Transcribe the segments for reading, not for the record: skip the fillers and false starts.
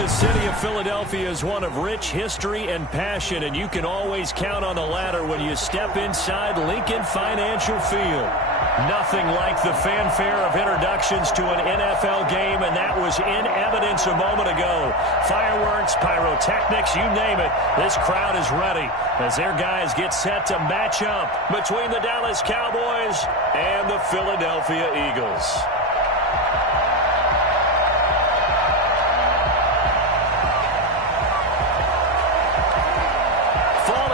The city of Philadelphia is one of rich history and passion, and you can always count on the latter when you step inside Lincoln Financial Field. Nothing like the fanfare of introductions to an NFL game, and that was in evidence a moment ago. Fireworks, pyrotechnics, you name it. This crowd is ready as their guys get set to match up between the Dallas Cowboys and the Philadelphia Eagles.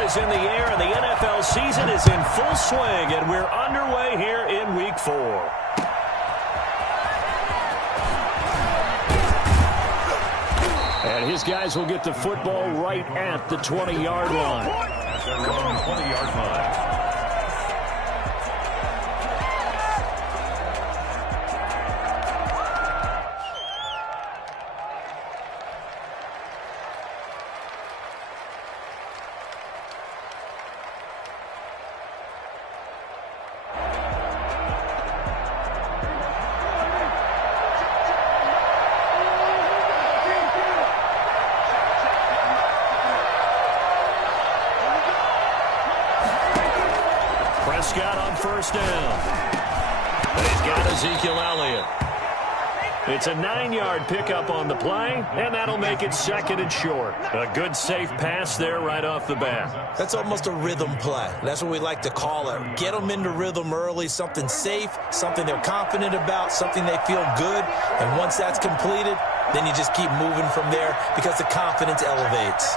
Is in the air, and the NFL season is in full swing, and we're underway here in Week 4. And his guys will get the football right at the 20-yard line. 20-yard line. Prescott on first down. And he's got Ezekiel Elliott. It's a 9-yard pickup on the play, and that'll make it second and short. A good, safe pass there right off the bat. That's almost a rhythm play. That's what we like to call it. Get them into rhythm early, something safe, something they're confident about, something they feel good. And once that's completed, then you just keep moving from there because the confidence elevates.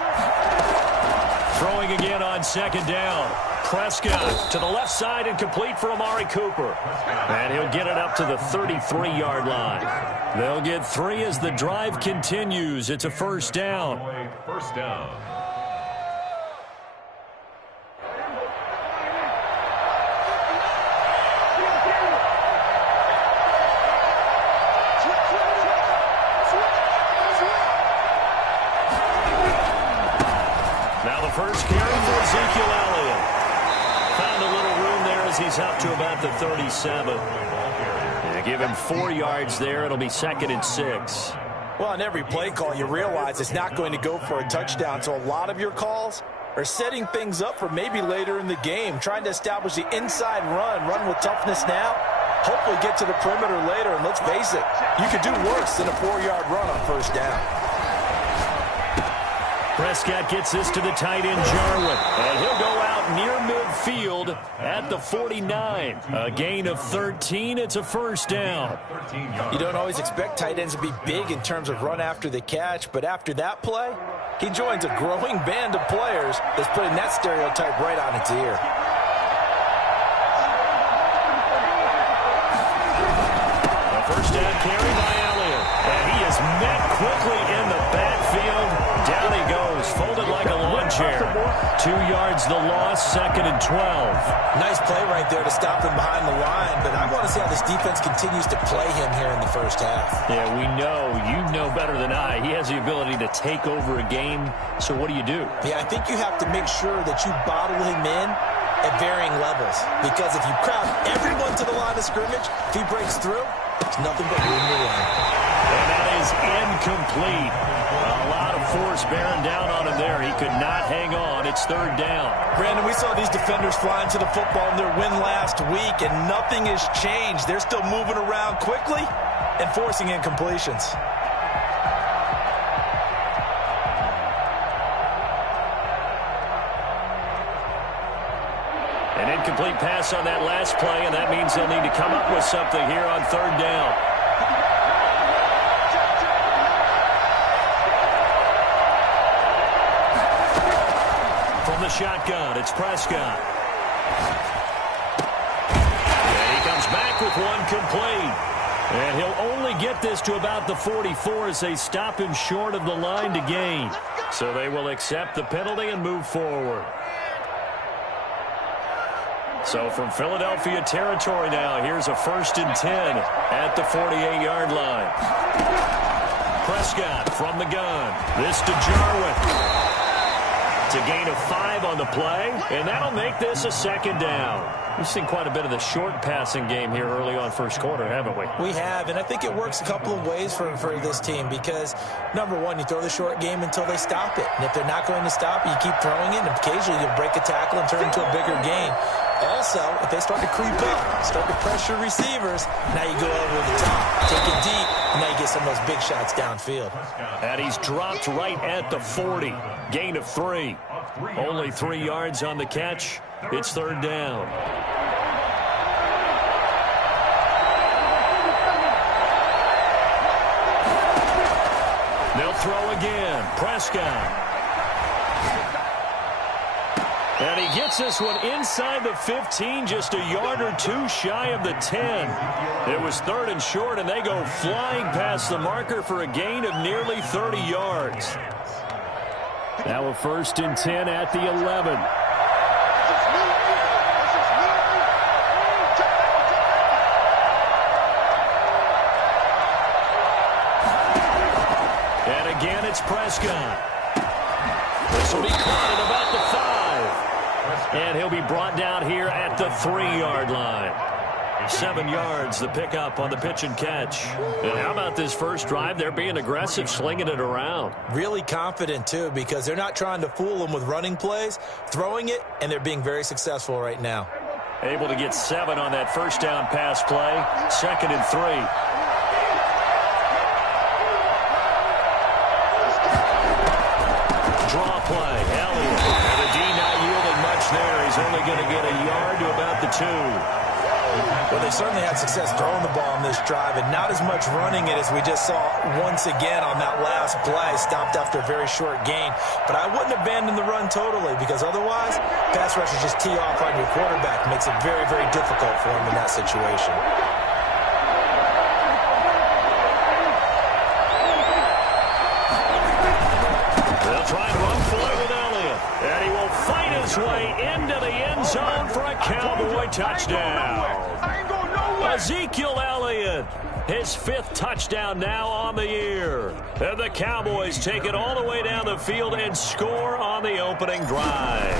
Throwing again on second down. Prescott to the left side and complete for Amari Cooper. And he'll get it up to the 33-yard line. They'll get 3 as the drive continues. It's a first down. First down. Now the first carry for Ezekiel Elliott. Found a little room there as he's up to about the 37. They give him 4 yards there. It'll be second and 6. Well, on every play call, you realize it's not going to go for a touchdown. So a lot of your calls are setting things up for maybe later in the game, trying to establish the inside run with toughness now, hopefully get to the perimeter later. And let's face it, you could do worse than a 4-yard run on first down. Prescott gets this to the tight end, Jarwin. And he'll go out near midfield at the 49. A gain of 13. It's a first down. You don't always expect tight ends to be big in terms of run after the catch, but after that play, he joins a growing band of players that's putting that stereotype right on its ear. A first down carry by Elliott. And he is met quickly in the backfield. Down he goes, folded like a lawn chair. 2 yards the loss, second and 12. Nice play right there to stop him behind the line, but I want to see how this defense continues to play him here in the first half. Yeah, we know. You know better than I. He has the ability to take over a game, so what do you do? Yeah, I think you have to make sure that you bottle him in at varying levels, because if you crowd everyone to the line of scrimmage, if he breaks through, there's nothing but room to run. And that is incomplete. A lot of force bearing down on him there. He could not hang on. It's third down. Brandon, we saw these defenders flying to the football in their win last week, and nothing has changed. They're still moving around quickly and forcing incompletions. An incomplete pass on that last play, and that means they'll need to come up with something here on third down. From the shotgun, it's Prescott. And he comes back with one complete. And he'll only get this to about the 44 as they stop him short of the line to gain. So they will accept the penalty and move forward. So from Philadelphia territory now, here's a first and 10 at the 48-yard line. Prescott from the gun. This to Jarwin. It's a gain of 5 on the play, and that'll make this a second down. We've seen quite a bit of the short passing game here early on first quarter, haven't we? We have, and I think it works a couple of ways for this team because, number one, you throw the short game until they stop it. And if they're not going to stop it, you keep throwing it, and occasionally you'll break a tackle and turn it into a bigger gain. Also, if they start to creep up, start to pressure receivers, now you go over the top, take it deep, and now you get some of those big shots downfield. And he's dropped right at the 40. Gain of 3. Only 3 yards on the catch. It's third down. They'll throw again. Prescott. And he gets this one inside the 15, just a yard or 2 shy of the 10. It was third and short, and they go flying past the marker for a gain of nearly 30 yards. Now a 1st and 10 at the 11. And again, it's Prescott. This will be caught at about the 5. And he'll be brought down here at the 3-yard line. 7 yards, the pickup on the pitch and catch. And how about this first drive? They're being aggressive, slinging it around. Really confident, too, because they're not trying to fool them with running plays, throwing it, and they're being very successful right now. Able to get 7 on that first down pass play. 2nd and 3. Draw play, Elliott. And the D not yielding much there. He's only going to get a yard to about the 2. Well, they certainly had success throwing the ball on this drive and not as much running it as we just saw once again on that last play. Stopped after a very short gain. But I wouldn't abandon the run totally because otherwise, pass rushers just tee off on your quarterback. Makes it very, very difficult for him in that situation. Try and run for it with Elliott. And he will fight his way into the end zone for a Cowboy touchdown. Ezekiel Elliott, his 5th touchdown now on the year. And the Cowboys take it all the way down the field and score on the opening drive.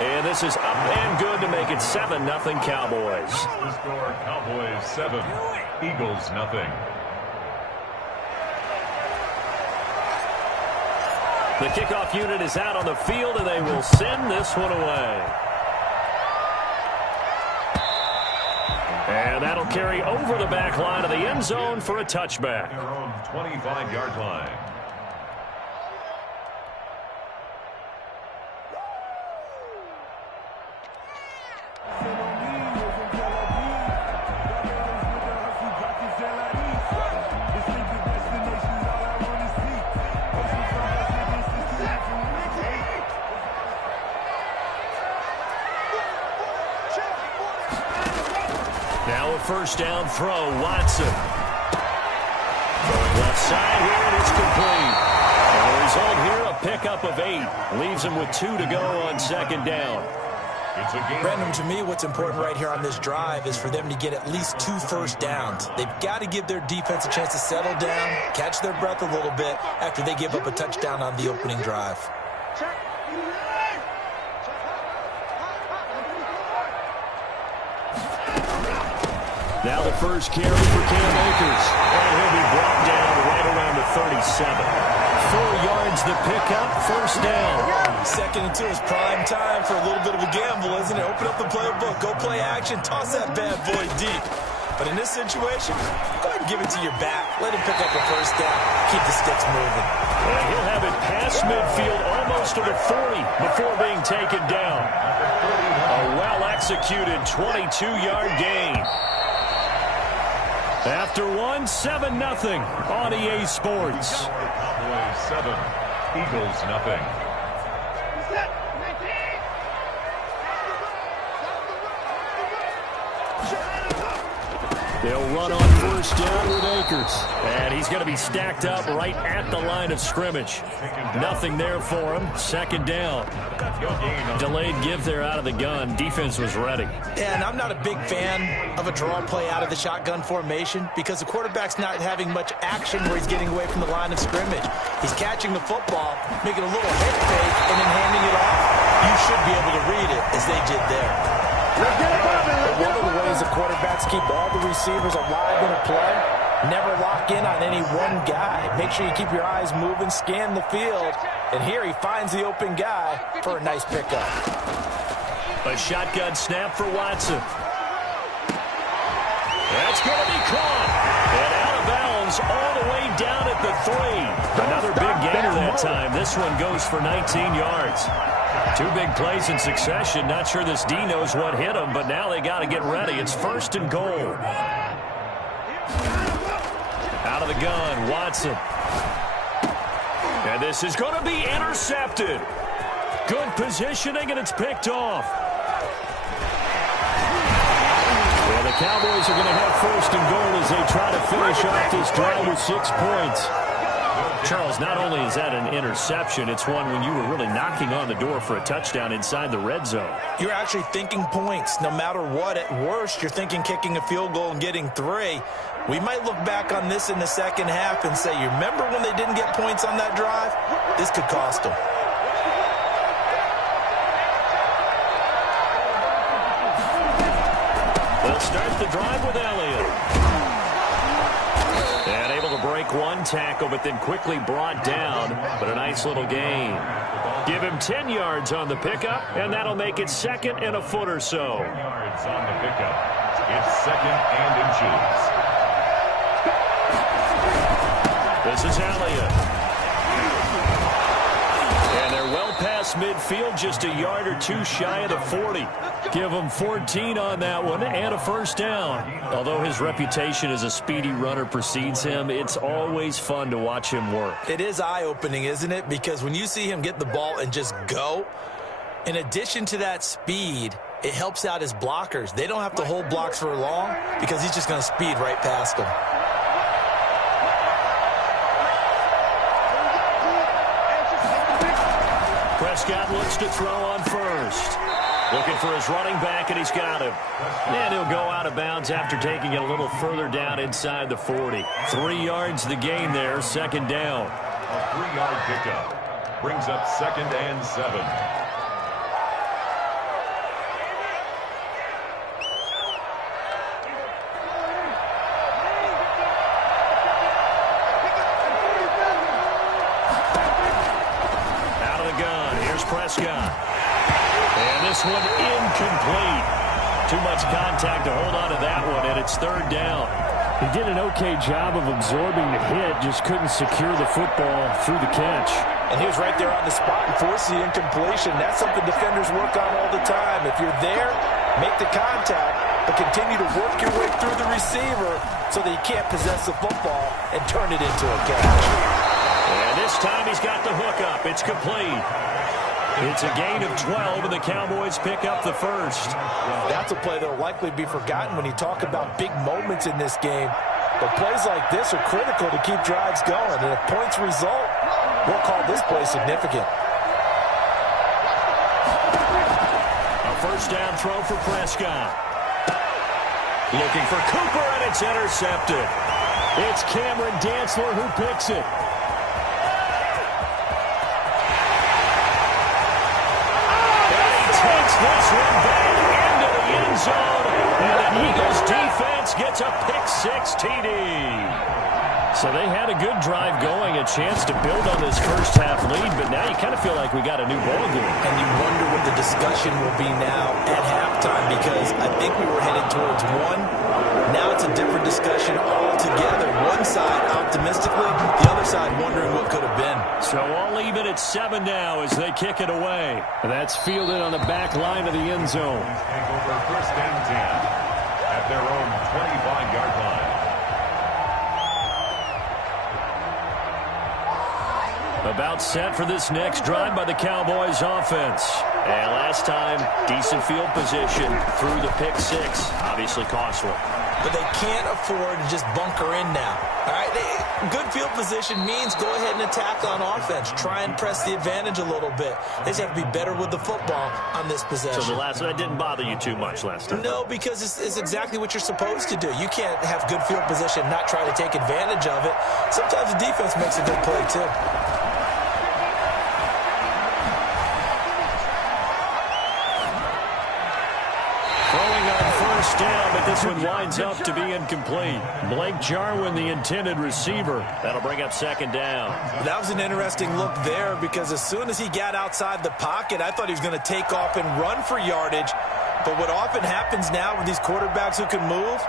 And this is up and good to make it 7-0 Cowboys. The score, Cowboys 7, Eagles nothing. The kickoff unit is out on the field, and they will send this one away. And that'll carry over the back line of the end zone for a touchback. Their own 25-yard line. Now a first down throw, Watson. Throwing left side here, and it's complete. And the result here, a pickup of 8. Leaves him with 2 to go on 2nd down. Brandon, to me, what's important right here on this drive is for them to get at least 2 first downs. They've got to give their defense a chance to settle down, catch their breath a little bit after they give up a touchdown on the opening drive. Now the first carry for Cam Akers. And he'll be brought down right around the 37. 4 yards the pickup, first down. 2nd and 2 is prime time for a little bit of a gamble, isn't it? Open up the playbook, go play action, toss that bad boy deep. But in this situation, go ahead and give it to your back. Let him pick up a first down. Keep the sticks moving. And he'll have it past midfield almost to the 40 before being taken down. A well-executed 22-yard gain. After 1, 7-0 on EA Sports. Cowboys 7, Eagles nothing. They'll run on first down with Akers. And he's going to be stacked up right at the line of scrimmage. Nothing there for him. Second down. Delayed give there out of the gun. Defense was ready. Yeah, and I'm not a big fan of a draw play out of the shotgun formation because the quarterback's not having much action where he's getting away from the line of scrimmage. He's catching the football, making a little head fake, and then handing it off. You should be able to read it as they did there. But one of the ways the quarterbacks keep all the receivers alive in a play, never lock in on any one guy. Make sure you keep your eyes moving, scan the field, and here he finds the open guy for a nice pickup. A shotgun snap for Watson. That's going to be caught. And out of bounds all the way down at the 3. Another big gainer that time. This one goes for 19 yards. 2 big plays in succession. Not sure this D knows what hit him, but now they got to get ready. It's first and goal. Out of the gun, Watson. And this is going to be intercepted. Good positioning, and it's picked off. Well, the Cowboys are going to have first and goal as they try to finish off this drive with 6 points. Charles, not only is that an interception, it's one when you were really knocking on the door for a touchdown inside the red zone. You're actually thinking points. No matter what, at worst, you're thinking kicking a field goal and getting 3. We might look back on this in the second half and say, you remember when they didn't get points on that drive? This could cost them. They'll start the drive with Elliott. And able to break one tackle, but then quickly brought down. But a nice little gain. Give him 10 yards on the pickup, and that'll make it second and a foot or so. 10 yards on the pickup. It's second and inches. This is Elliott. And they're well past midfield, just a yard or 2 shy of the 40. Give him 14 on that one and a first down. Although his reputation as a speedy runner precedes him, it's always fun to watch him work. It is eye-opening, isn't it? Because when you see him get the ball and just go, in addition to that speed, it helps out his blockers. They don't have to hold blocks for long because he's just going to speed right past them. Prescott looks to throw on first. Looking for his running back, and he's got him. And he'll go out of bounds after taking it a little further down inside the 40. 3 yards the gain there, second down. A 3-yard pickup brings up second and 7. Out of the gun, here's Prescott. And this one incomplete. Too much contact to hold on to that one, and it's third down. He did an okay job of absorbing the hit, just couldn't secure the football through the catch. And he was right there on the spot and forced the incompletion. That's something defenders work on all the time. If you're there, make the contact, but continue to work your way through the receiver so that you can't possess the football and turn it into a catch. And this time he's got the hook up. It's complete. It's a gain of 12, and the Cowboys pick up the first. That's a play that will likely be forgotten when you talk about big moments in this game. But plays like this are critical to keep drives going. And if points result, we'll call this play significant. A first down throw for Prescott. Looking for Cooper, and it's intercepted. It's Cameron Dantzler who picks it. This one back into the end zone, and the Eagles defense gets a pick-6 TD. So they had a good drive going, a chance to build on this first half lead, but now you kind of feel like we got a new ball game. And you wonder what the discussion will be now at halftime, because I think we were headed towards one. Now it's a different discussion altogether. One side optimistically, the other side wondering what could have been. So all even at 7 now as they kick it away. That's fielded on the back line of the end zone. Take over first and 10 at their own 25-yard line. About set for this next drive by the Cowboys offense. And last time, decent field position through the pick-6. Obviously cost one. but they can't afford to just bunker in now. All right, good field position means go ahead and attack on offense. Try and press the advantage a little bit. They just have to be better with the football on this possession. So that didn't bother you too much last time? No, because it's exactly what you're supposed to do. You can't have good field position and not try to take advantage of it. Sometimes the defense makes a good play, too. Down, but this one winds up to be incomplete. Blake Jarwin, the intended receiver. That'll bring up second down. That was an interesting look there because as soon as he got outside the pocket, I thought he was going to take off and run for yardage. But what often happens now with these quarterbacks who can move,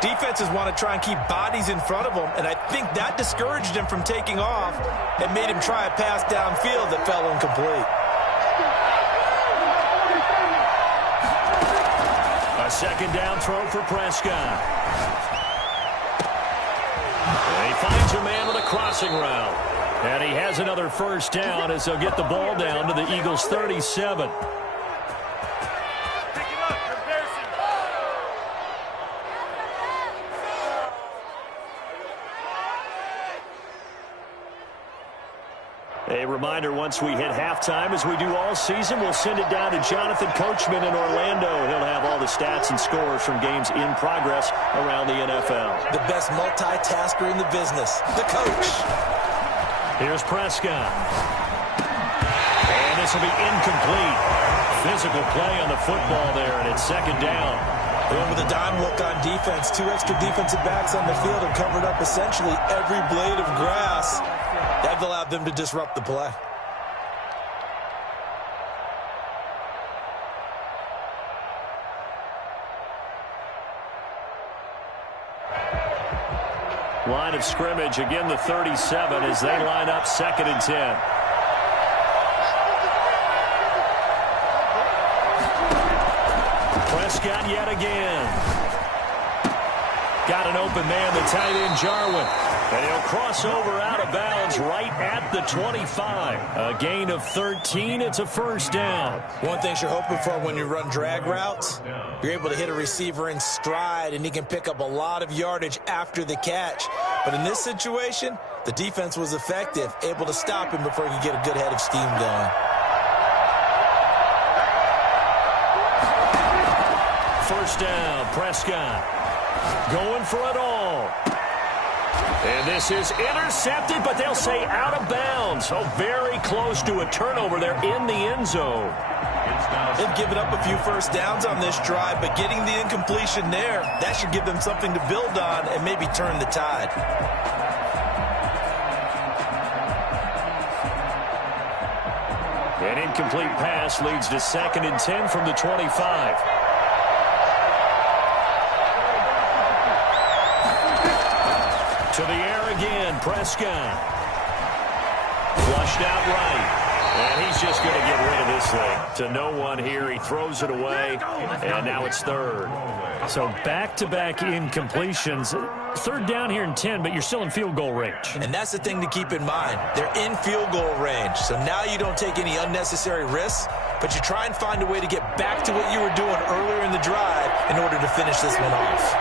defenses want to try and keep bodies in front of them, and I think that discouraged him from taking off and made him try a pass downfield that fell incomplete. A second down throw for Prescott. And he finds a man with a crossing route. And he has another first down as they'll get the ball down to the Eagles' 37. A reminder, once we hit halftime, as we do all season, we'll send it down to Jonathan Coachman in Orlando. He'll have all the stats and scores from games in progress around the NFL. The best multitasker in the business, the coach. Here's Prescott. And this will be incomplete. Physical play on the football there, and it's second down. They went with a dime look on defense. 2 extra defensive backs on the field and covered up essentially every blade of grass. That allowed them to disrupt the play. Line of scrimmage, again the 37 as they line up second and 10. Prescott yet again. Got an open man, the tight end Jarwin. And he'll cross over out of bounds right at the 25. A gain of 13. It's a first down. One thing you're hoping for when you run drag routes, you're able to hit a receiver in stride, and he can pick up a lot of yardage after the catch. But in this situation, the defense was effective, able to stop him before he could get a good head of steam going. First down, Prescott. Going for it all. And this is intercepted, but they'll say out of bounds. So very close to a turnover there in the end zone. They've given up a few first downs on this drive, but getting the incompletion there, that should give them something to build on and maybe turn the tide. An incomplete pass leads to second and 10 from the 25. To the air again, Prescott. Flushed out right. And he's just going to get rid of this thing. To no one here. He throws it away. And now it's third. So back-to-back incompletions. Third down here in 10, but you're still in field goal range. And that's the thing to keep in mind. They're in field goal range. So now you don't take any unnecessary risks, but you try and find a way to get back to what you were doing earlier in the drive in order to finish this one off.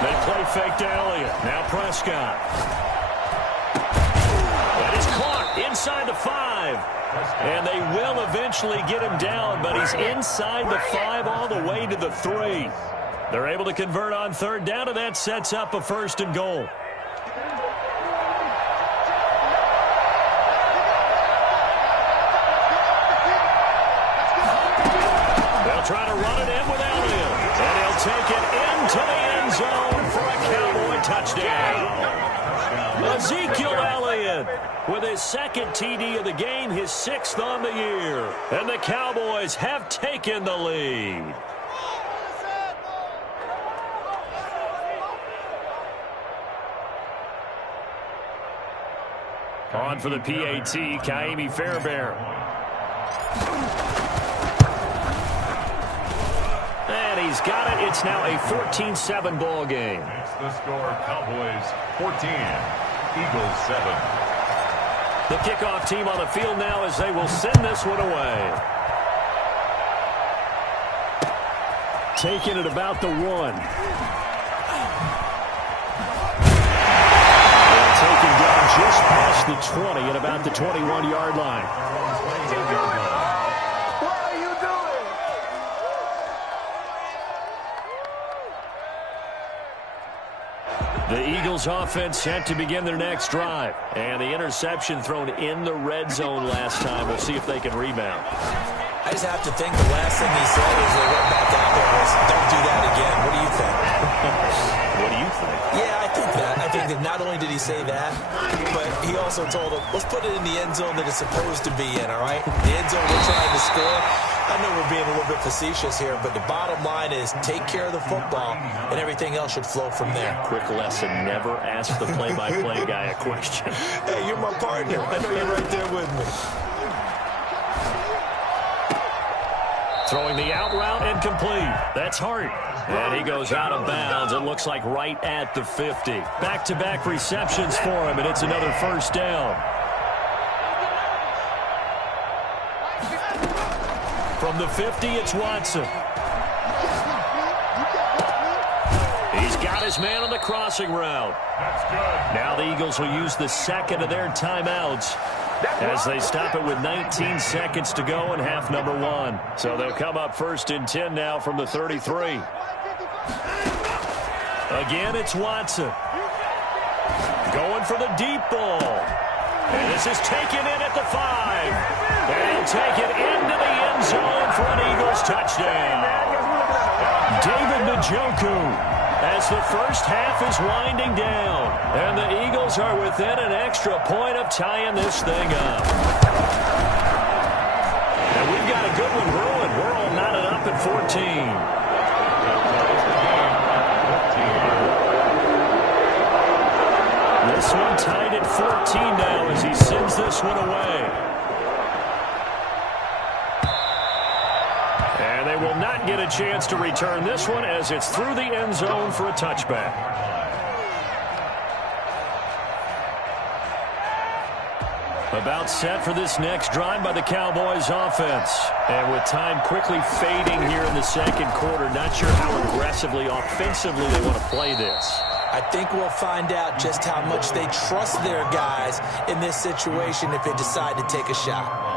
They play fake to Elliott. Now Prescott. That is caught inside the 5. And they will eventually get him down, but he's inside the 5 all the way to the 3. They're able to convert on third down, and that sets up a first and goal. They'll try to run it in with Elliott. And he'll take it into the end zone for a Cowboy touchdown. Ezekiel Elliott with his second TD of the game, his 6th on the year. And the Cowboys have taken the lead. On for the PAT, Ka'imi Fairbairn. And he's got it. It's now a 14-7 ball game. It's the score, Cowboys 14, Eagles 7. The kickoff team on the field now as they will send this one away. taken at about the 1. And taken down just past the 20 at about the 21-yard line. The Eagles offense set to begin their next drive. And the interception thrown in the red zone last time. We'll see if they can rebound. I just have to think the last thing he said as they went back out there was, don't do that again. What do you think? What do you think? Yeah, I think that. I think that not only did he say that, but he also told him, let's put it in the end zone that it's supposed to be in, all right? The end zone we're trying to score. I know we're being a little bit facetious here, but the bottom line is take care of the football, and everything else should flow from there. Quick lesson, never ask the play-by-play guy a question. Hey, you're my partner. I know you're right there with me. Throwing the out route and complete. That's Hart. And he goes out of bounds. It looks like right at the 50. Back-to-back receptions for him, and it's another first down. From the 50, it's Watson. He's got his man on the crossing route. Now the Eagles will use the second of their timeouts as they stop it with 19 seconds to go in half number 1. So they'll come up first and 10 now from the 33. Again, it's Watson. Going for the deep ball. And this is taken in at the 5. And he'll take it into the end zone for an Eagles touchdown. David Njoku, as the first half is winding down. And the Eagles are within an extra point of tying this thing up. And we've got a good one brewing. We're all knotted up at 14. This one tied at 14 now as he sends this one away. And they will not get a chance to return this one as it's through the end zone for a touchback. About set for this next drive by the Cowboys offense. And with time quickly fading here in the second quarter, not sure how aggressively, offensively they want to play this. I think we'll find out just how much they trust their guys in this situation if they decide to take a shot.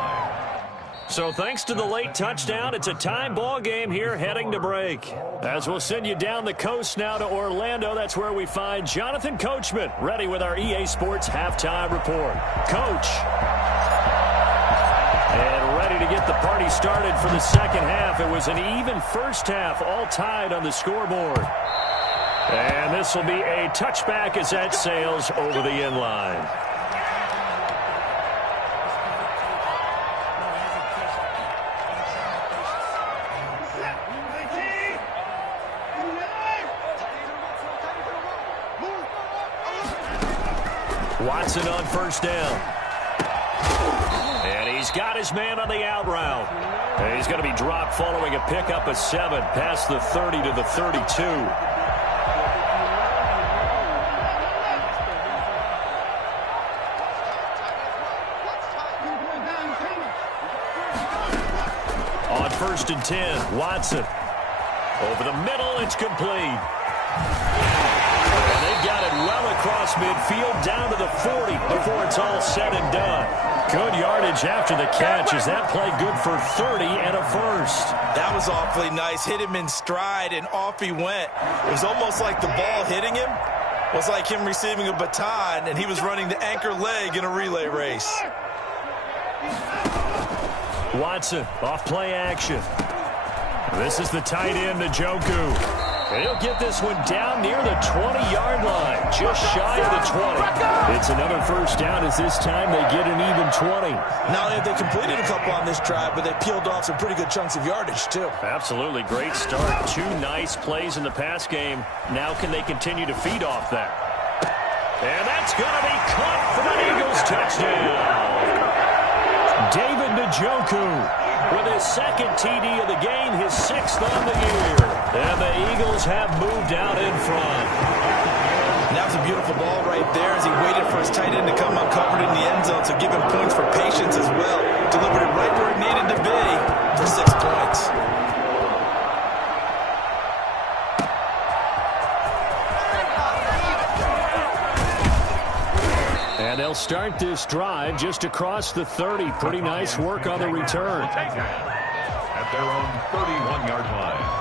So thanks to the late touchdown, it's a tie ball game here heading to break. As we'll send you down the coast now to Orlando, that's where we find Jonathan Coachman ready with our EA Sports halftime report. Coach. And ready to get the party started for the second half. It was an even first half, all tied on the scoreboard. And this will be a touchback as that sails over the end line. Watson on first down. And he's got his man on the out route. And he's going to be dropped following a pickup of 7 past the 30 to the 32. On first and 10, Watson. Over the middle, it's complete. And they've got it well across midfield, down to the 40 before it's all said and done. Good yardage after the catch as that play good for 30 and a first. That was awfully nice. Hit him in stride, and off he went. It was almost like the ball hitting him was like him receiving a baton, and he was running the anchor leg in a relay race. Watson, off play action. This is the tight end, Njoku. And he'll get this one down near the 20-yard line, just shy of the 20. It's another first down as this time they get an even 20. Not only have they completed a couple on this drive, but they peeled off some pretty good chunks of yardage, too. Absolutely. Great start. 2 nice plays in the pass game. Now can they continue to feed off that? And that's going to be caught for an Eagles touchdown. David Njoku with his second TD of the game, his 6th on the year. And the Eagles have moved out in front. And that was a beautiful ball right there as he waited for his tight end to come uncovered in the end zone, so give him points for patience as well. Delivered it right where it needed to be for 6 points. And they'll start this drive just across the 30. Pretty nice work on the return. At their own 31-yard line.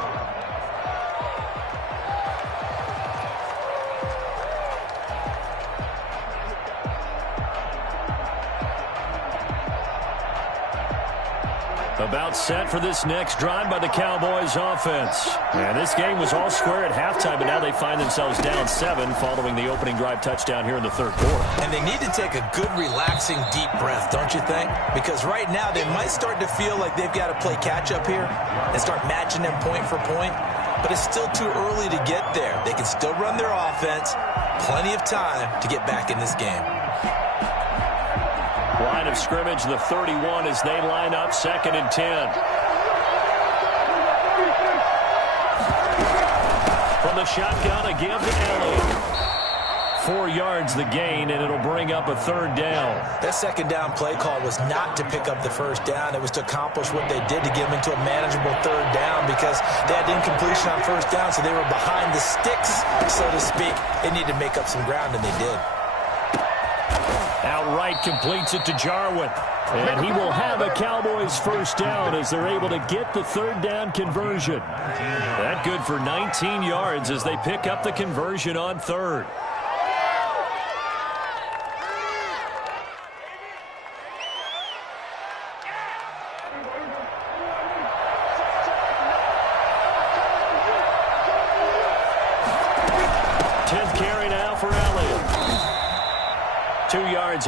About set for this next drive by the Cowboys offense. And this game was all square at halftime, but now they find themselves down 7 following the opening drive touchdown here in the third quarter. And they need to take a good, relaxing, deep breath, don't you think? Because right now they might start to feel like they've got to play catch-up here and start matching them point for point. But it's still too early to get there. They can still run their offense. Plenty of time to get back in this game. Line of scrimmage, the 31, as they line up 2nd and 10. From the shotgun, a give to Elliott. 4 yards the gain, and it'll bring up a 3rd down. That 2nd down play call was not to pick up the 1st down. It was to accomplish what they did to get them into a manageable 3rd down because they had incompletion on 1st down, so they were behind the sticks, so to speak. They needed to make up some ground, and they did. Outright completes it to Jarwin. And he will have a Cowboys 1st down as they're able to get the 3rd down conversion. That good for 19 yards as they pick up the conversion on 3rd.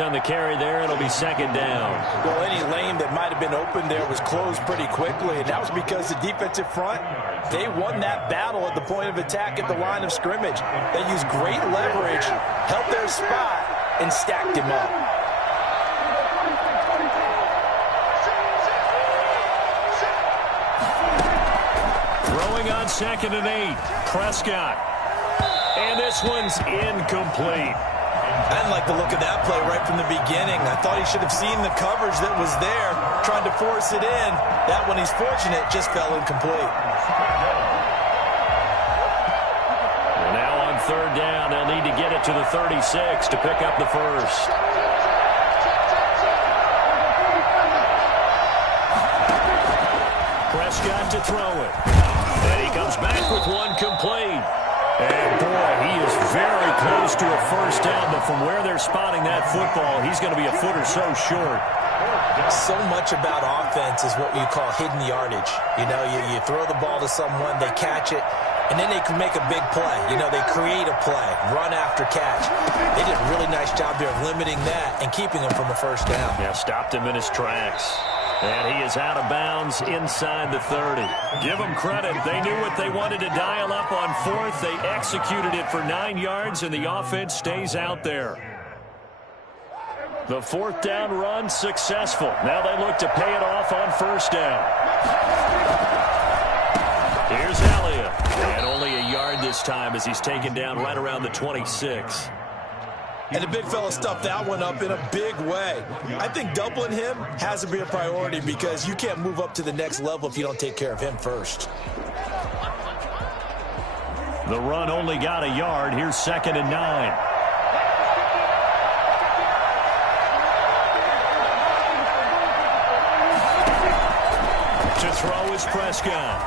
On the carry there, it'll be 2nd down. Well, any lane that might have been open there was closed pretty quickly, and that was because the defensive front, they won that battle at the point of attack at the line of scrimmage. They used great leverage, held their spot, and stacked him up. Throwing on 2nd and 8, Prescott. And this one's incomplete. I didn't like the look of that play right from the beginning. I thought he should have seen the coverage that was there, trying to force it in. That one, he's fortunate, just fell incomplete. And now on 3rd down, they'll need to get it to the 36 to pick up the 1st. Prescott to throw it. And he comes back with one complete. And, boy, he is very close to a 1st down, but from where they're spotting that football, he's going to be a foot or so short. So much about offense is what you call hidden yardage. You know, you throw the ball to someone, they catch it, and then they can make a big play. You know, they create a play, run after catch. They did a really nice job there of limiting that and keeping him from a 1st down. Yeah, stopped him in his tracks. And he is out of bounds inside the 30. Give them credit. They knew what they wanted to dial up on 4th. They executed it for 9 yards, and the offense stays out there. The 4th down run successful. Now they look to pay it off on 1st down. Here's Elliott. And only a yard this time as he's taken down right around the 26. And the big fella stuffed that one up in a big way. I think doubling him has to be a priority because you can't move up to the next level if you don't take care of him first. The run only got a yard. Here's 2nd and 9. To throw is Prescott.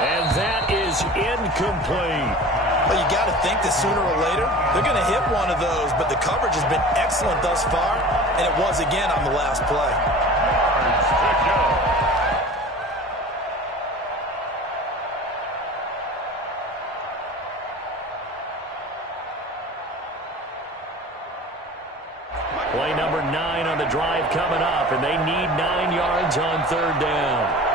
And that is incomplete. Well, you got to think that sooner or later, they're going to hit one of those, but the coverage has been excellent thus far, and it was again on the last play. Play number 9 on the drive coming up, and they need 9 yards on 3rd down.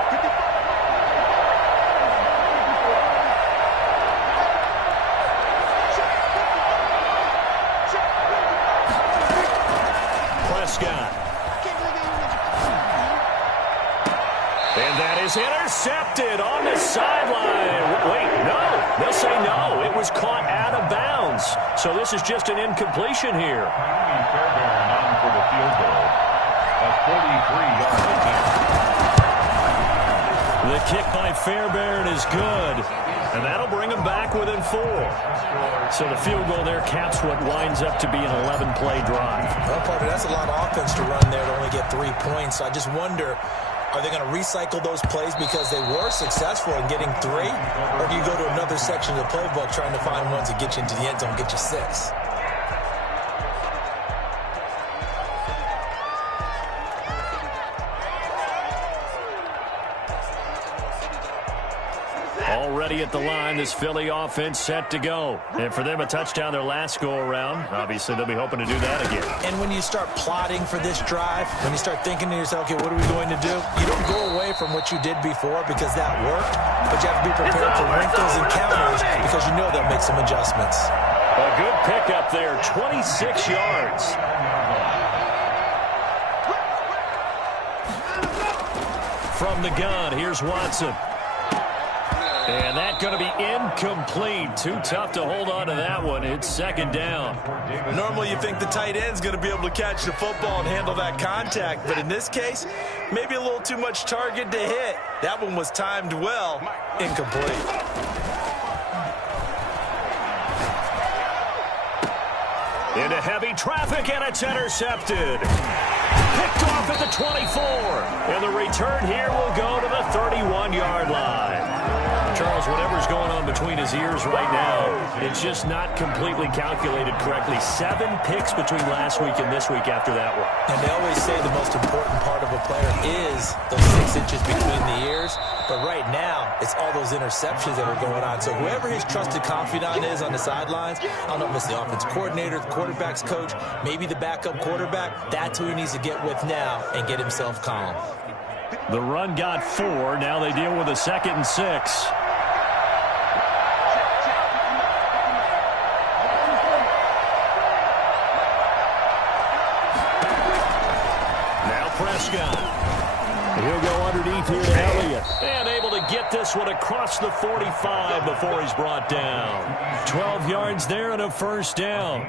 And that is intercepted on the sideline. Wait, no. They'll say no. It was caught out of bounds. So this is just an incompletion here. Fairbairn on for the field goal. A 43-yard attempt. The kick by Fairbairn is good. And that'll bring them back within 4. So the field goal there caps what winds up to be an 11-play drive. Well, Parker, that's a lot of offense to run there to only get 3 points. So I just wonder, are they going to recycle those plays because they were successful in getting 3? Or do you go to another section of the playbook trying to find ones that get you into the end zone, get you 6? Already at the line, this Philly offense set to go. And for them, a touchdown their last go-around. Obviously, they'll be hoping to do that again. And when you start plotting for this drive, when you start thinking to yourself, okay, what are we going to do? You don't go away from what you did before because that worked, but you have to be prepared for wrinkles and counters because you know they'll make some adjustments. A good pickup there, 26 yards. From the gun, here's Watson. And that's going to be incomplete. Too tough to hold on to that one. It's second down. Normally you think the tight end's going to be able to catch the football and handle that contact, but in this case, maybe a little too much target to hit. That one was timed well. Incomplete. Into heavy traffic, and it's intercepted. Picked off at the 24. And the return here will go to the 31-yard line. Charles, whatever's going on between his ears right now, it's just not completely calculated correctly. 7 picks between last week and this week after that one. And they always say the most important part of a player is those 6 inches between the ears. But right now, it's all those interceptions that are going on. So whoever his trusted confidant is on the sidelines, I don't know if it's the offense coordinator, the quarterback's coach, maybe the backup quarterback, that's who he needs to get with now and get himself calm. The run got 4. Now they deal with a 2nd and 6. He'll go underneath here to Elliott. And able to get this one across the 45 before he's brought down. 12 yards there and a first down.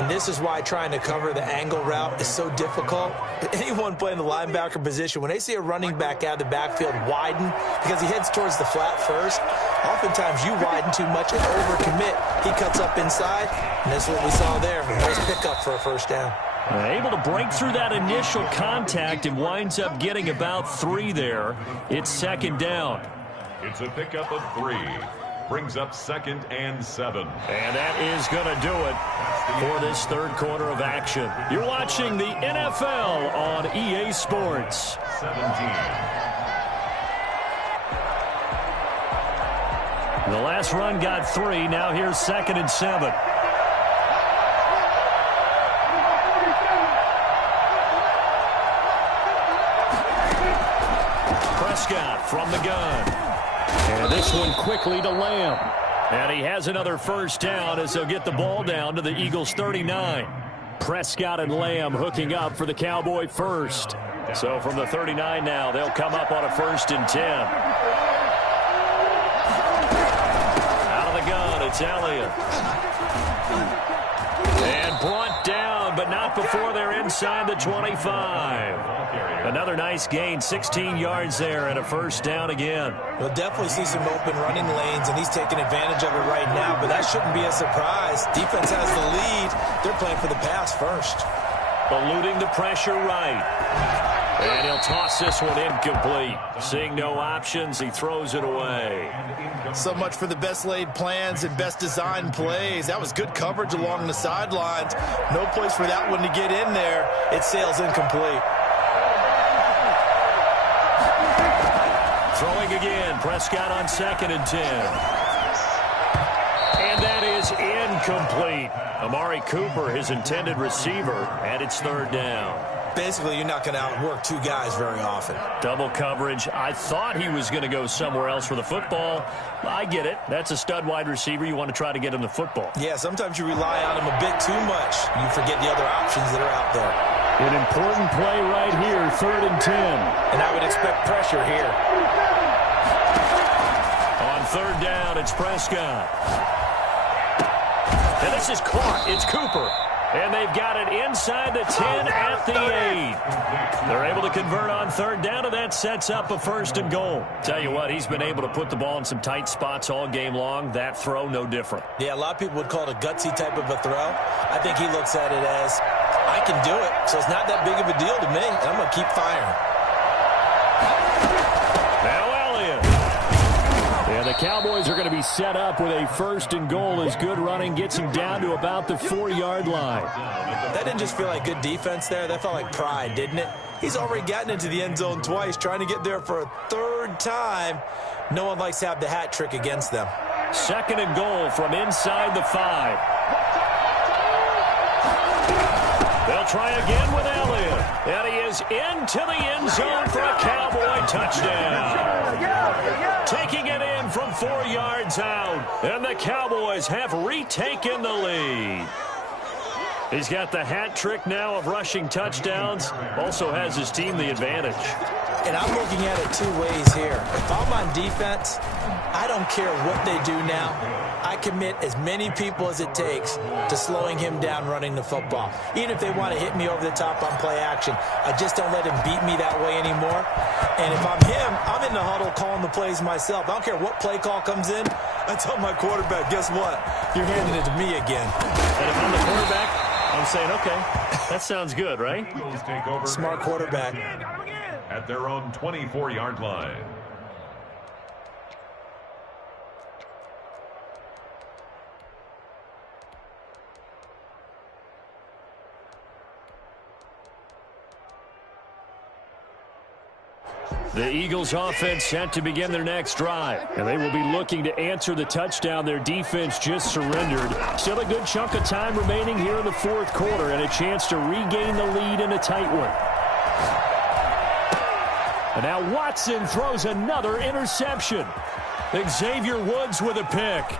And this is why trying to cover the angle route is so difficult. Anyone playing the linebacker position, when they see a running back out of the backfield widen because he heads towards the flat first, oftentimes you widen too much and overcommit. He cuts up inside, and that's what we saw there. Nice pickup for a first down. Able to break through that initial contact and winds up getting about 3 there. It's second down. It's a pickup of 3. Brings up 2nd and 7. And that is going to do it for this third quarter of action. You're watching the NFL on EA Sports. 17. The last run got 3. Now here's 2nd and 7. Prescott from the gun. And this one quickly to Lamb. And he has another first down as they'll get the ball down to the Eagles' 39. Prescott and Lamb hooking up for the Cowboy first. So from the 39 now, they'll come up on a 1st and 10. Out of the gun, it's Elliott. And brought down, but not before they're inside the 25. Another nice gain, 16 yards there and a first down again. We'll definitely see some open running lanes, and he's taking advantage of it right now, but that shouldn't be a surprise. Defense has the lead. They're playing for the pass first. Eluding the pressure right. And he'll toss this one incomplete. Seeing no options, he throws it away. So much for the best laid plans and best designed plays. That was good coverage along the sidelines. No place for that one to get in there. It sails incomplete. Throwing again, Prescott on 2nd and 10. And that is incomplete. Amari Cooper, his intended receiver, and it's 3rd down. Basically, you're not going to outwork 2 guys very often. Double coverage. I thought he was going to go somewhere else for the football. I get it. That's a stud wide receiver. You want to try to get him the football. Yeah, sometimes you rely on him a bit too much. You forget the other options that are out there. An important play right here, 3rd and 10. And I would expect pressure here. On 3rd down, it's Prescott. And this is caught. It's Cooper. And they've got it inside the 10 at the 8. They're able to convert on third down, and that sets up a 1st and goal. Tell you what, he's been able to put the ball in some tight spots all game long. That throw, no different. Yeah, a lot of people would call it a gutsy type of a throw. I think he looks at it as, I can do it, so it's not that big of a deal to me, and I'm going to keep firing. Now Elliott. Yeah, the Cowboys are going to be set up with a 1st and goal as good running gets him down to about the 4-yard line. That didn't just feel like good defense there. That felt like pride, didn't it? He's already gotten into the end zone twice, trying to get there for a 3rd time. No one likes to have the hat trick against them. 2nd and goal from inside the 5. They'll try again with Elliott. And he is into the end zone for a Cowboy touchdown. Taking it in from 4 yards out. And the Cowboys have retaken the lead. He's got the hat trick now of rushing touchdowns. Also has his team the advantage. And I'm looking at it 2 ways here. If I'm on defense, I don't care what they do now. I commit as many people as it takes to slowing him down running the football. Even if they want to hit me over the top on play action, I just don't let him beat me that way anymore. And if I'm him, I'm in the huddle calling the plays myself. I don't care what play call comes in. I tell my quarterback, guess what? You're handing it to me again. And if I'm the quarterback, I'm saying, okay, that sounds good, right? Take over Smart quarterback. at their own 24-yard line. The Eagles offense set to begin their next drive. And they will be looking to answer the touchdown their defense just surrendered. Still a good chunk of time remaining here in the 4th quarter and a chance to regain the lead in a tight one. And now Watson throws another interception. Xavier Woods with a pick.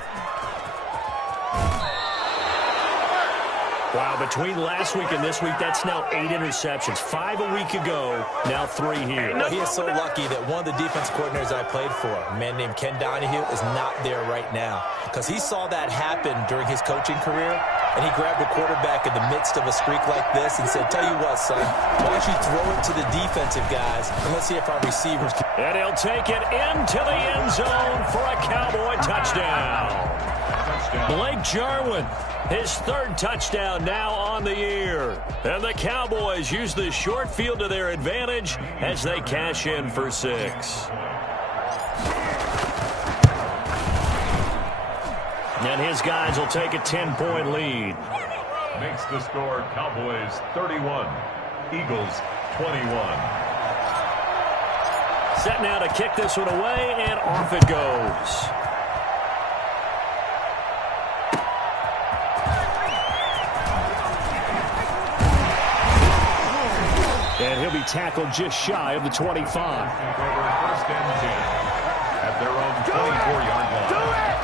Wow, between last week and this week, that's now 8 interceptions. 5 a week ago, now 3 here. He is so lucky that one of the defense coordinators I played for, a man named Ken Donahue, is not there right now. Because he saw that happen during his coaching career, and he grabbed a quarterback in the midst of a streak like this and said, tell you what, son, why don't you throw it to the defensive guys, and let's see if our receivers can. And he'll take it into the end zone for a Cowboy touchdown. Blake Jarwin, his 3rd touchdown now on the year. And the Cowboys use the short field to their advantage as they cash in for 6. And his guys will take a 10-point lead. Makes the score Cowboys 31, Eagles 21. Set now to kick this one away, and off it goes. And he'll be tackled just shy of the 25. Take over 1st and 10 at their own 24-yard line. Do it!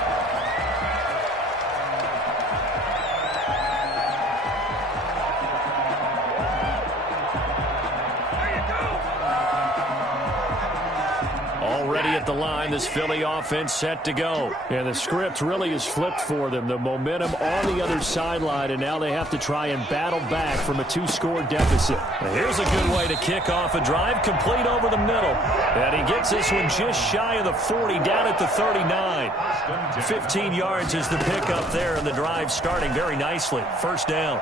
Already at the line, this Philly offense set to go. And the script really is flipped for them. The momentum on the other sideline, and now they have to try and battle back from a 2-score deficit. And here's a good way to kick off a drive, complete over the middle. And he gets this one just shy of the 40, down at the 39. 15 yards is the pickup there, and the drive starting very nicely. 1st down.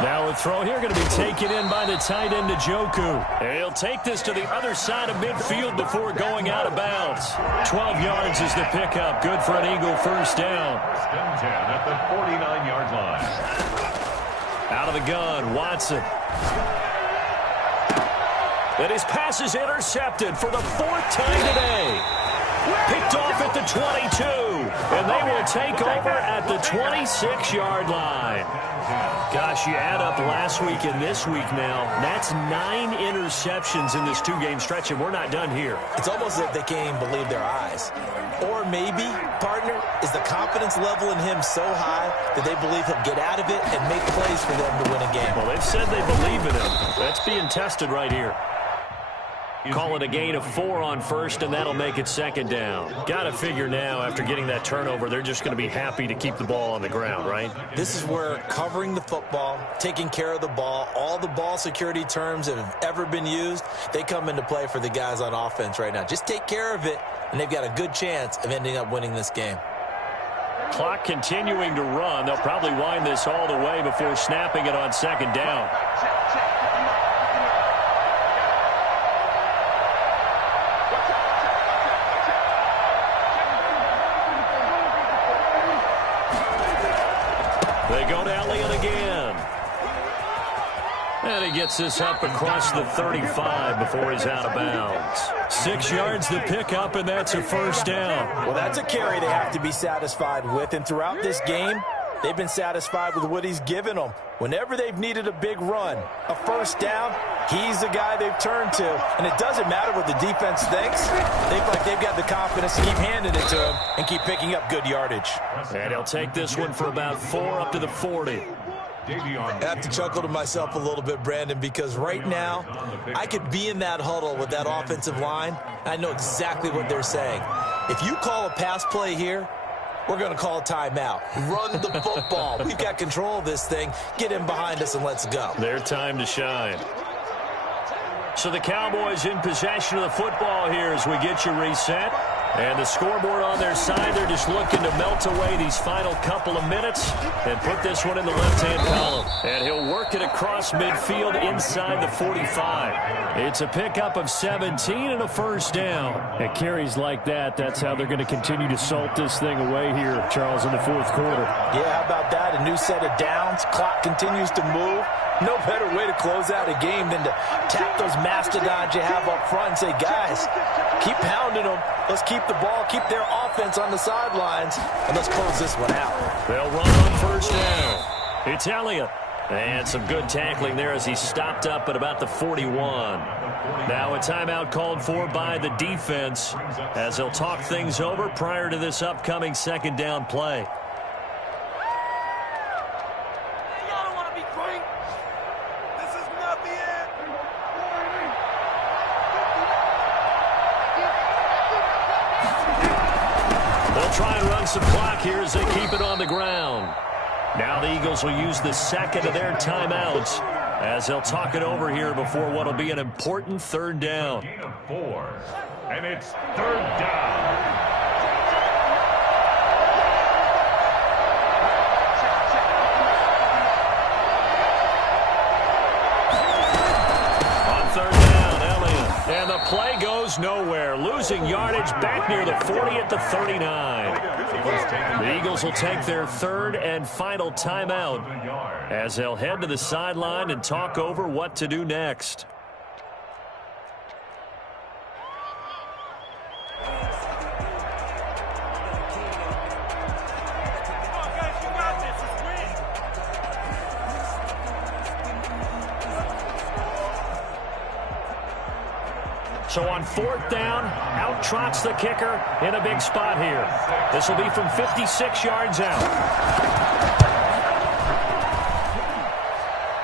Now a throw here going to be taken in by the tight end Njoku. And he'll take this to the other side of midfield before going out of bounds. 12 yards is the pickup. Good for an Eagle 1st down. 1st and 10 at the 49-yard line. Out of the gun, Watson. And his pass is intercepted for the 4th time today. Picked off at the 22. And they will take over at the 26-yard line. Gosh, you add up last week and this week now. That's 9 interceptions in this 2-game stretch, and we're not done here. It's almost as if they can't even believe their eyes. Or maybe, partner, is the confidence level in him so high that they believe he'll get out of it and make plays for them to win a game. Well, they've said they believe in him. That's being tested right here. Call it a gain of 4 on first, and that'll make it second down. Got to figure now, after getting that turnover, they're just going to be happy to keep the ball on the ground, right? This is where covering the football, taking care of the ball, all the ball security terms that have ever been used, they come into play for the guys on offense right now. Just take care of it, and they've got a good chance of ending up winning this game. Clock continuing to run. They'll probably wind this all the way before snapping it on second down. They go to Elliott again. And he gets this up across the 35 before he's out of bounds. 6 yards to pick up, and that's a first down. Well, that's a carry they have to be satisfied with. And throughout this game, they've been satisfied with what he's given them. Whenever they've needed a big run, a first down, he's the guy they've turned to. And it doesn't matter what the defense thinks. They feel like they've got the confidence to keep handing it to him and keep picking up good yardage. And he'll take this one for about 4 up to the 40. I have to chuckle to myself a little bit, Brandon, because right now I could be in that huddle with that offensive line. I know exactly what they're saying. If you call a pass play here, we're going to call a timeout. Run the football. We've got control of this thing. Get in behind us and let's go. Their time to shine. So the Cowboys in possession of the football here as we get you reset. And the scoreboard on their side, they're just looking to melt away these final couple of minutes and put this one in the left-hand column. And he'll work it across midfield inside the 45. It's a pickup of 17 and a first down. At carries like that, that's how they're going to continue to salt this thing away here, Charles, in the fourth quarter. Yeah, how about that? A new set of downs. Clock continues to move. No better way to close out a game than to tap those mastodons you have up front and say, guys, keep pounding them. Let's keep the ball, keep their offense on the sidelines, and let's close this one out. They'll run on first down. It's Elliott. And some good tackling there as he stopped up at about the 41. Now a timeout called for by the defense as they'll talk things over prior to this upcoming second down play. Try and run some clock here as they keep it on the ground. Now the Eagles will use the second of their timeouts as they'll talk it over here before what will be an important third down. Gain of 4, and it's third down. And the play goes nowhere. Losing yardage back near the 40 at the 39. The Eagles will take their third and final timeout as they'll head to the sideline and talk over what to do next. So on fourth down, out trots the kicker in a big spot here. This will be from 56 yards out.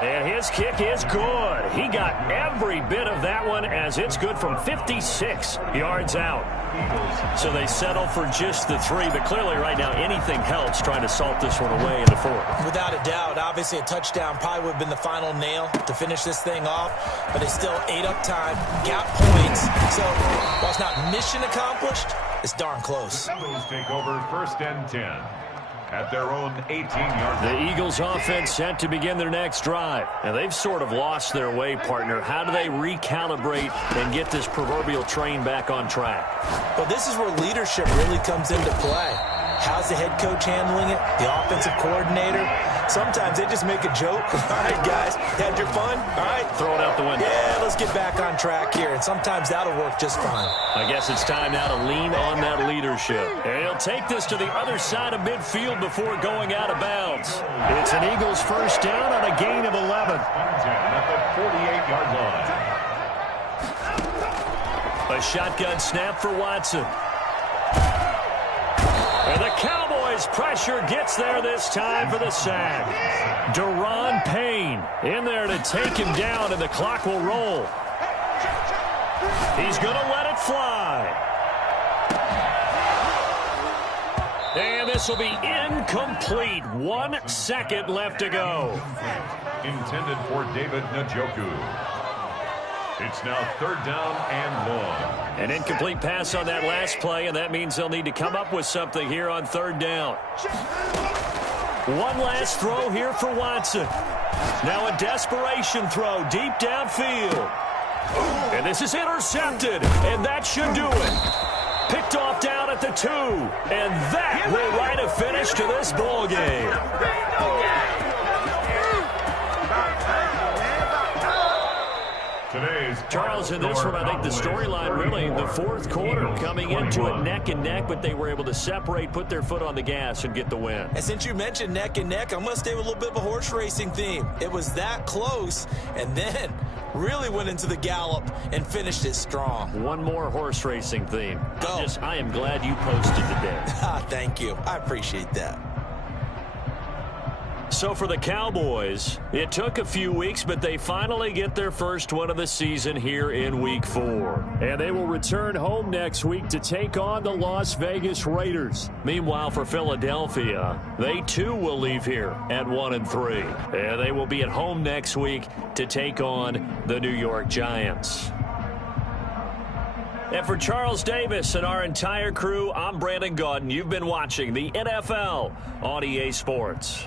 And his kick is good. He got every bit of that one as it's good from 56 yards out. So they settle for just the 3, but clearly right now anything helps trying to salt this one away in the 4th. Without a doubt, obviously a touchdown probably would have been the final nail to finish this thing off, but they still ate up time, got points, so while it's not mission accomplished, it's darn close. The Eagles take over first and 10 at their own 18-yard line. The Eagles offense set to begin their next drive. And they've sort of lost their way, partner. How do they recalibrate and get this proverbial train back on track? Well, this is where leadership really comes into play. How's the head coach handling it? The offensive coordinator? Sometimes they just make a joke. All right, guys, had your fun? All right. Throw it out the window. Yeah, let's get back on track here. And sometimes that'll work just fine. I guess it's time now to lean on that leadership. And he'll take this to the other side of midfield before going out of bounds. It's an Eagles first down on a gain of 11. At the 48-yard line. A shotgun snap for Watson. And the Cowboys pressure gets there this time for the sack. Daron Payne in there to take him down, and the clock will roll. He's going to let it fly. And this will be incomplete. 1 second left to go. Intended for David Njoku. It's now 3rd down and 1. An incomplete pass on that last play, and that means they'll need to come up with something here on 3rd down. One last throw here for Watson. Now a desperation throw deep downfield. And this is intercepted, and that should do it. Picked off down at the 2, and that will write a finish to this ball game. Charles, in this one, I think the storyline really, the 4th quarter, coming into it neck and neck, but they were able to separate, put their foot on the gas, and get the win. And since you mentioned neck and neck, I'm going to stay with a little bit of a horse racing theme. It was that close, and then really went into the gallop and finished it strong. One more horse racing theme. I am glad you posted today. Thank you. I appreciate that. So for the Cowboys, it took a few weeks, but they finally get their first one of the season here in Week 4. And they will return home next week to take on the Las Vegas Raiders. Meanwhile, for Philadelphia, they too will leave here at 1-3. And they will be at home next week to take on the New York Giants. And for Charles Davis and our entire crew, I'm Brandon Gaudin. You've been watching the NFL on EA Sports.